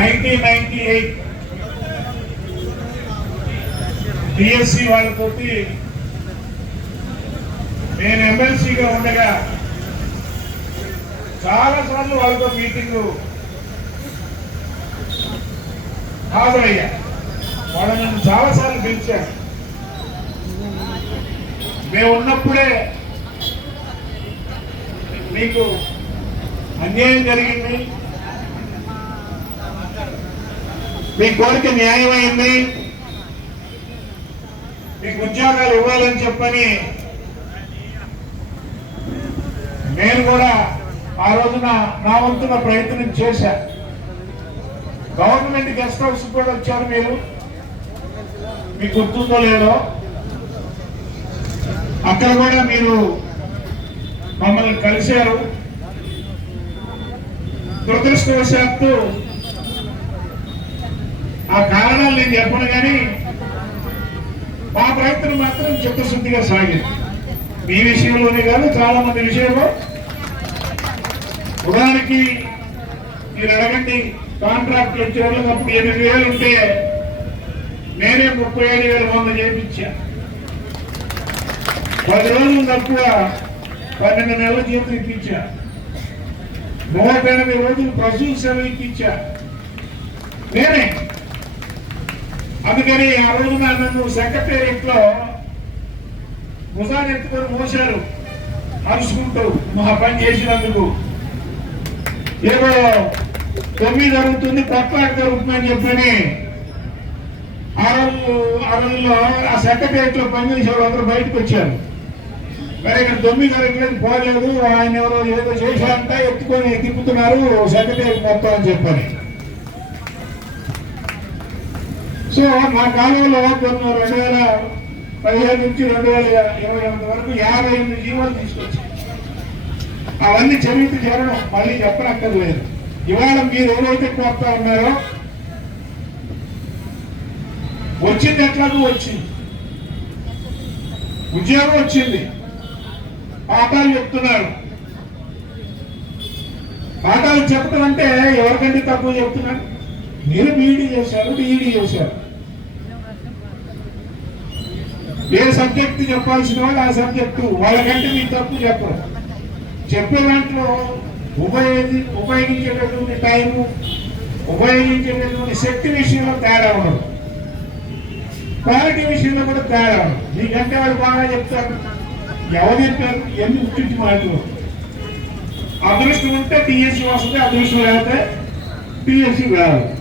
Nineteen ninety eight BSc వాళ్ళతోటి నేను ఎమ్మెల్సీగా ఉండగా చాలా సార్లు వాళ్ళతో మీటింగ్ హాజరయ్యా. వాళ్ళు నన్ను చాలా సార్లు పిలిచారు. మేము ఉన్నప్పుడే మీకు అన్యాయం జరిగింది. మీ కోరిక న్యాయమైంది. మీకు ఉద్యోగాలు ఇవ్వాలని చెప్పని నేను కూడా ఆ రోజున నా వంతున ప్రయత్నం చేశా. గవర్నమెంట్ గెస్ట్ హౌస్ కూడా వచ్చారు మీరు. మీకు గుర్తుందో లేదో. అక్కడ కూడా మీరు మమ్మల్ని కలిశారు. దురదృష్టవశాత్తు ఆ కారణాలు నేను చెప్పను కానీ మా ప్రయత్నం మాత్రం చిత్తశుద్ధిగా సాగింది. మీ విషయంలోనే కాదు చాలా మంది విషయంలో. ఉదాహరణకి మీరు అడగండి కాంట్రాక్ట్ వచ్చే వాళ్ళకి అప్పుడు ఎనిమిది వేలు ఉంటే నేనే ముప్పై ఏడు వేల వంద చేయించా పది రోజులు తక్కువ పన్నెండు నెలల జీతం ఇప్పించా. నూట ఎనభై రోజులు పశువు సెలవు ఇప్పించా. నేనే అందుకని ఆ రోజున నన్ను సెక్రటేరియట్లో భుజాన్ని ఎత్తుకొని మోశారు. అరుచుకుంటూ మా పని చేసినందుకు. ఏదో తొమ్మిది జరుగుతుంది కొట్లాట జరుగుతుందని చెప్పని ఆ రోజు ఆ రోజుల్లో ఆ సెక్రటేరియట్లో పనిచేసే వాళ్ళందరూ బయటకు వచ్చారు. మరి ఇక్కడ తొమ్మిది జరగలేదు పోలేదు ఆయన ఎవరో ఏదో చేశారంట ఎత్తుకొని తిప్పుతున్నారు సెక్రటేరియట్ మొత్తం అని చెప్పని. సో మా కాలంలో కొన్ని రెండు వేల పదిహేను నుంచి రెండు వేల ఇరవై ఎనిమిది వరకు యాభై ఎనిమిది జీవాలు తీసుకొచ్చాయి అవన్నీ చరిత్ర చేరడం మళ్ళీ చెప్పనక్కర్లేదు. ఇవాళ మీరు ఏదైతే కోరుతా ఉన్నారో వచ్చింది ఎట్లాగూ వచ్చింది. ఉద్యోగం వచ్చింది. పాఠాలు చెప్తున్నారు. పాఠాలు చెప్పడం అంటే ఎవరికంటే తక్కువ చెప్తున్నారు? నేను బీఈడీ చేశాను డిఈడి చేశాను. ఏ సబ్జెక్టు చెప్పాల్సిన వాళ్ళు ఆ సబ్జెక్టు వాళ్ళకంటే మీ తప్పు చెప్పరు. చెప్పే దాంట్లో ఉపయోగి ఉపయోగించేటటువంటి టైము ఉపయోగించేటటువంటి శక్తి విషయంలో తేడా ఉండదు. క్వాలిటీ విషయంలో కూడా తేడా ఉండదు. మీకంటే వాళ్ళు బాగా చెప్తారు. ఎవరు చెప్పారు? ఎన్ని గుర్తించి మాటలు అదృష్టం ఉంటే టీఎస్సీ వస్తుంది అదృష్టం లేకపోతే టీఎస్సీ రాదు.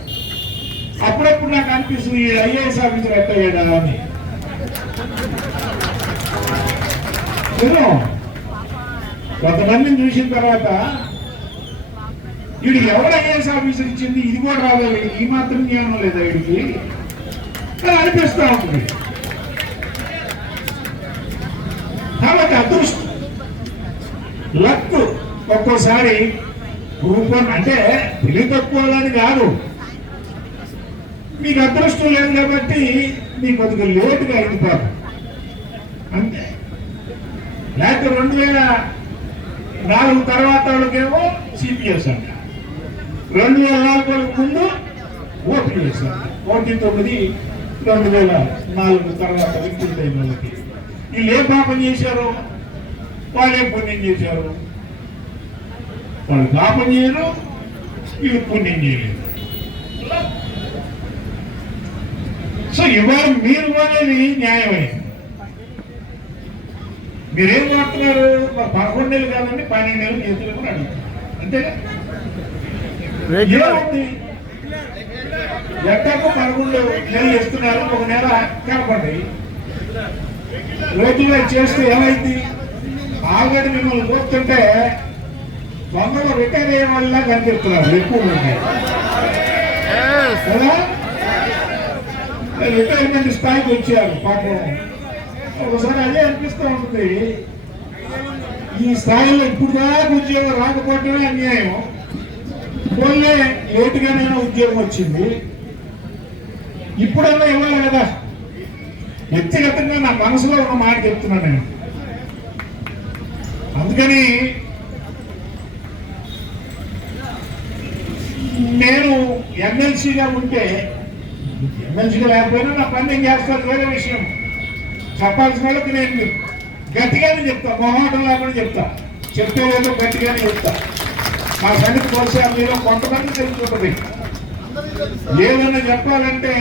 అప్పుడప్పుడు నాకు అనిపిస్తుంది ఈ ఐఏఎస్ ఆఫీసర్ ఎట్టయ్యాడా అని. నేను కొంతమందిని చూసిన తర్వాత వీడికి ఎవరు ఐఏఎస్ ఆఫీసర్ ఇచ్చింది? ఇది కూడా రాలేదు వీడికి. ఈ మాత్రం జ్ఞానం లేదా వీడికి? అని అనిపిస్తా ఉంటుంది కాబట్టి అదృష్టం. లక్ ఒక్కోసారి రూపం అంటే తెలివి తక్కువ కాదు. మీకు అదృష్టం లేదు కాబట్టి మీకు కొద్దిగా లేటుగా అయిపోతారు అంతే. లేకపోతే రెండు వేల నాలుగు తర్వాత వాళ్ళకేమో సిపిఎస్ అంట రెండు వేల నాలుగు వాళ్ళకి ముందు ఓపీఎస్ అంట ఒకటి తొమ్మిది రెండు వేల నాలుగు తర్వాత విద్యుత్ అయిన వాళ్ళకి. వీళ్ళు ఏ పాపం చేశారు? వాళ్ళు ఏం పుణ్యం చేశారు? వాళ్ళు పాపం చేయరు వీళ్ళు పుణ్యం చేయలేదు ఇవాళ మీరు అనేది న్యాయమైంది మీరేం మాట్లాడుతున్నారు మరి పదకొండు నెలలు కాదండి పన్నెండు నెలలు చేతులు కూడా అడుగుతారు అంతేగా ఎక్కడో పదకొండు నెలలు ఇస్తున్నారు ఒక నెల కనపడి రోజుగా చేస్తే ఏమైంది? ఆల్రెడీ మిమ్మల్ని చూస్తుంటే తొందరగా రిటైర్ అయ్యే వాళ్ళ కనిపిస్తున్నారు ఎక్కువ మంది. కదా? రిటైర్మెంట్ స్థాయికి వచ్చారు పాపం. ఒకసారి అదే అనిపిస్తూ ఉంటుంది ఈ స్థాయిలో ఇప్పుడు దాకా ఉద్యోగం రాకపోవటమే అన్యాయం. పోలే లేటుగానైనా ఉద్యోగం వచ్చింది. ఇప్పుడన్నా ఇవ్వాలి కదా. వ్యక్తిగతంగా నా మనసులో ఉన్న మాట చెప్తున్నాను నేను. అందుకని నేను ఎమ్మెల్సీగా ఉంటే మంచిగా లేకపోయినా నా పని నేను చేస్తాను వేరే విషయం. చెప్పాల్సిన వాళ్ళకి నేను గట్టిగానే చెప్తా మొహమాటం లేకుండా చెప్తా. చెప్పేదేదో గట్టిగానే చెప్తా. మా సంగతి బహుశా మీలో కొంతమంది తెలుసుకుంటుంది. ఏదన్నా చెప్పాలంటే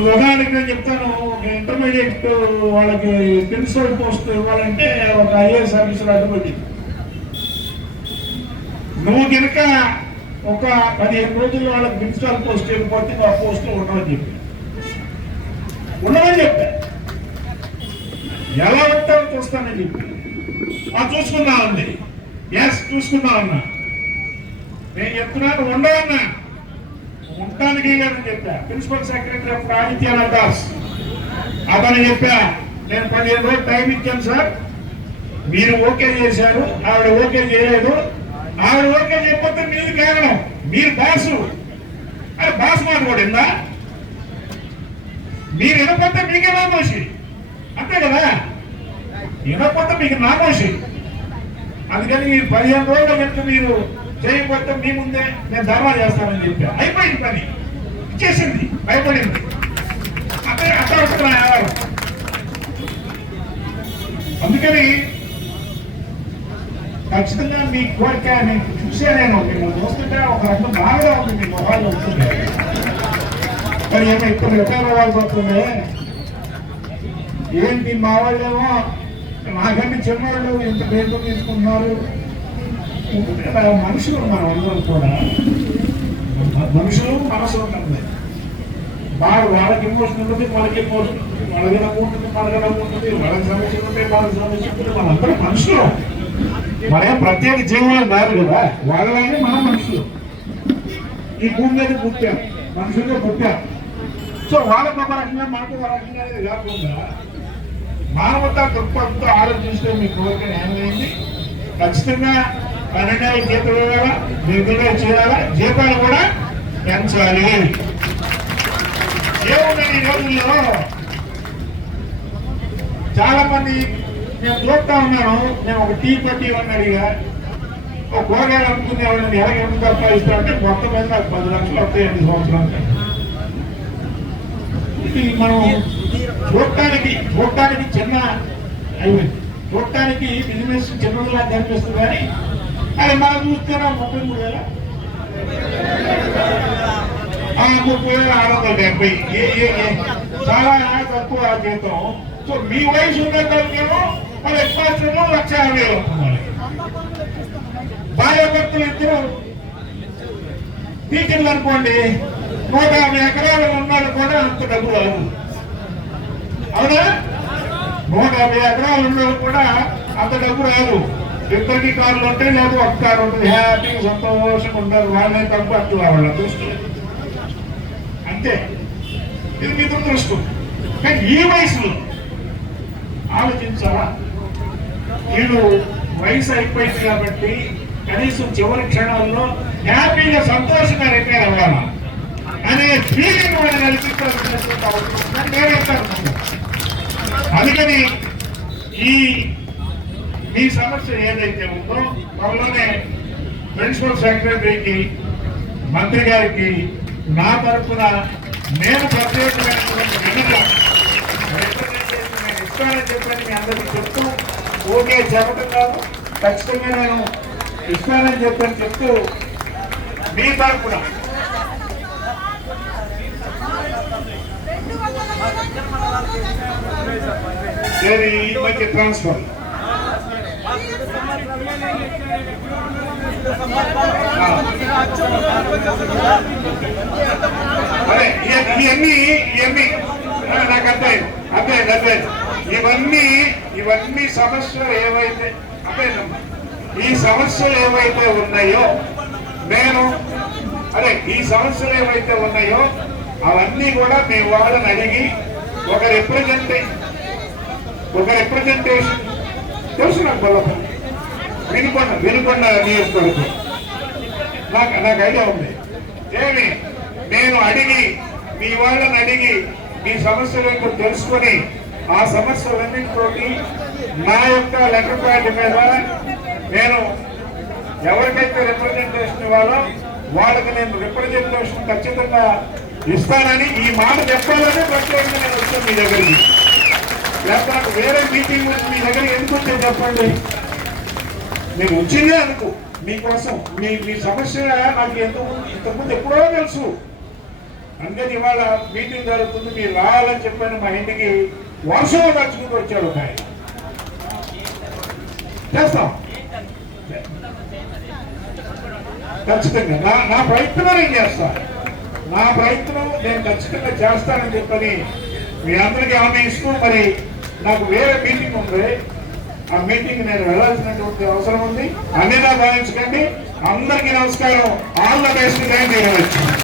ఉదాహరణకి నేను చెప్తాను ఒక ఇంటర్మీడియట్ వాళ్ళకి ప్రిన్సిపల్ పోస్ట్ ఇవ్వాలంటే ఒక ఐఏఎస్ ఆఫీసర్ అడ్డుపడింది నువ్వు కనుక ఒక పదిహేను రోజుల్లో వాళ్ళకి మినిస్టర్ పోస్ట్ ఇవ్వకపోతే ఆ పోస్ట్ ఉండమని చెప్పి. ఉండమని చెప్పా. ఎలా ఉంటావో చూస్తానని చెప్పి. ఆ చూసుకుందా ఉంది. ఎస్ చూసుకుందా ఉన్నా. నేను చెప్తున్నాను ఉండవన్నా. ఉండటానికి లేదని చెప్పా. Principal secretary of Aditya Das అతను చెప్పా నేను పదిహేను రోజులు టైం ఇచ్చాను సార్. మీరు ఓకే చేశారు. ఆవిడ ఓకే చేయలేదు. ఆవిడ ఓకే చెప్పొద్దు మీది కేవలం. మీరు బాసు. అది బాస్ మాట కూడా మీరు వినకపోతే మీకే నామోషి అంతే కదా? వినకపోతే మీకు నామోషి అందుకని మీరు పదిహేను రోజుల కనుక మీరు చేయకపోతే మీ ముందే నేను ధర్మా చేస్తానని చెప్పా. అయిపోయింది పని. ఇచ్చేసింది. భయపడింది. అంతే అత్యవసరం అందుకని ఖచ్చితంగా మీ కోరిక నేను చూసే నేను. మిమ్మల్ని చూస్తుంటే ఒక రకం బాగా ఉంది మీ మొహాల్లో ఉంటుంది మరి ఏమో ఇప్పుడు రిపేర్ అవ్వాల్సి వస్తుంది ఏంటి మా వాళ్ళేమో నాకంటే చిన్నవాళ్ళు ఎంత పేరు తీసుకుంటున్నారు. మనుషులు మనం అందరం కూడా. మనుషులు మనసు ఉంటుంది. వాడు వాళ్ళకి ఎమోషన్ ఉంటుంది మనకి ఎమోషన్ ఉంటుంది. వాళ్ళకి నవ్వు ఉంటుంది మనకి నవ్వు ఉంటుంది. వాళ్ళకి సమస్య ఉంటుంది వాళ్ళకి సమస్య ఉంటుంది. మనందరం మనుషులు. మరే ప్రత్యేక జీవులు కాదు కదా? వాళ్ళలాగే మనం మనుషులు. ఈ భూమి మీద పుట్టాం మనుషులుగా పుట్టాం. సో వాళ్ళకు ఒక రకంగా మాకు ఒక రకంగా అనేది కాకుండా మానవతా దృక్పథంతో ఆలోచిస్తే మీ కోరిక న్యాయమైంది. ఖచ్చితంగా పన్నెండేళ్ళ జీతం ఇవ్వాలా రెగ్యులర్ చేయాలా జీతాలు కూడా పెంచాలి. ఏముంది ఈ రోజుల్లో? చాలా మంది నేను చూస్తా ఉన్నాను నేను ఒక టీ కొట్టి ఇవ్వండి ఇక ఒక కూరగాయలు అమ్ముకునే వాళ్ళని ఎలా ఎంత సంపాదిస్తారంటే మొత్తం మీద నాకు పది లక్షలు వస్తాయి సంవత్సరానికి. సంవత్సరాలు ఇది మనం చూడటానికి చూడటానికి చిన్న అయిపోయింది చూడటానికి బిజినెస్ చిన్నదిలా కనిపిస్తుంది కానీ అది మనం చూస్తేనే ముప్పై మూడు వేల. ముప్పై వేల ఆరు వందల డెబ్బై. ఏ ఏ చాలా తక్కువ జీతం. సో మీ వయసు ఉన్న దానికేమో మన ఎక్స్పాన్షన్లో లక్ష యాభై వేలు వస్తుంది ఇద్దరు టీచర్లు అనుకోండి నూట యాభై ఎకరాలు ఉన్నాడు కూడా అంత డబ్బు అవు అవునా? నూట యాభై ఎకరాలు ఉన్నాడు కూడా అంత డబ్బు రాదు ఇద్దరికి కార్లు ఉంటాయి లేదు ఒక కారు ఉంటుంది. హ్యాపీ సంతోషంగా ఉంటారు వాళ్ళే తప్పు అట్లా వాళ్ళ దృష్టి అంతే. ఇది మీ దురదృష్టం. కానీ ఈ వయసులో ఆలోచించాలా? వీళ్ళు వయసు అయిపోయింది కాబట్టి కనీసం చివరి క్షణాల్లో హ్యాపీగా సంతోషంగా రిటైర్ అవ్వాలా అనే ఫీలింగ్ కూడా కల్పించాలని నేనైతే అందుకని ఈ ఈ సమస్య ఏదైతే ఉందో త్వరలోనే ప్రిన్సిపల్ సెక్రటరీకి మంత్రి గారికి నా తరఫున నేను ప్రత్యేకమైనటువంటి నిన్న ఇస్తానని చెప్పని మీ అందరికీ చెప్తూ ఓకే చెప్పడం కాదు. ఖచ్చితంగా నేను ఇస్తానని చెప్పని చెప్తూ మీ తరఫున ఏది ఈ మధ్య ట్రాన్స్ఫర్ అదే ఇవన్నీ ఇవన్నీ నాకు అర్థం అర్థం అర్థం ఇవన్నీ ఇవన్నీ సమస్యలు ఏవైతే అంటే ఈ సమస్యలు ఏవైతే ఉన్నాయో నేను అదే ఈ సమస్యలు ఏవైతే ఉన్నాయో అవన్నీ కూడా మీ వాళ్ళని అడిగి ఒక రిప్రజెంటేషన్ ఒక రిప్రజెంటేషన్ తెలుసు నాకు బలపం వినుకొండ వినుకొండ నియోజకవర్గం. నాకు నాకు ఐడియా ఉంది. ఏమి? నేను అడిగి మీ వాళ్ళని అడిగి మీ సమస్యలు ఏంటో తెలుసుకొని ఆ సమస్యలన్నింటితోటి నా యొక్క లెటర్ ప్యాడ్ మీద నేను ఎవరికైతే రిప్రజెంటేషన్ ఇవ్వాలో వాళ్ళకి నేను రిప్రజెంటేషన్ ఖచ్చితంగా ఇస్తానని ఈ మాట చెప్పాలని ప్రత్యేకంగా నేను వచ్చాను మీ దగ్గరికి. లేకపోతే నాకు వేరే మీటింగ్ మీ దగ్గర ఎందుకు వచ్చాను చెప్పండి? నేను వచ్చిందే అనుకో. మీకోసం మీ మీ సమస్య నాకు ఎంతో ఇంతకుముందు ఎప్పుడో తెలుసు. అందుకని ఇవాళ మీటింగ్ జరుగుతుంది మీరు రావాలని చెప్పాను మా ఇంటికి. వర్షం నడుచుకుంటూ వచ్చాడు ఒక ఆయన. చేస్తాం. ఖచ్చితంగా. నా నా ప్రయత్నం నేను చేస్తాను నా ప్రయత్నం నేను ఖచ్చితంగా చేస్తానని చెప్పని మీ అందరికీ హామీ ఇస్తూ మరి నాకు వేరే మీటింగ్ ఉంది. ఆ మీటింగ్ నేను వెళ్ళాల్సినటువంటి అవసరం ఉంది. అన్ని నా భావించకండి అందరికీ నమస్కారం. All the best thank you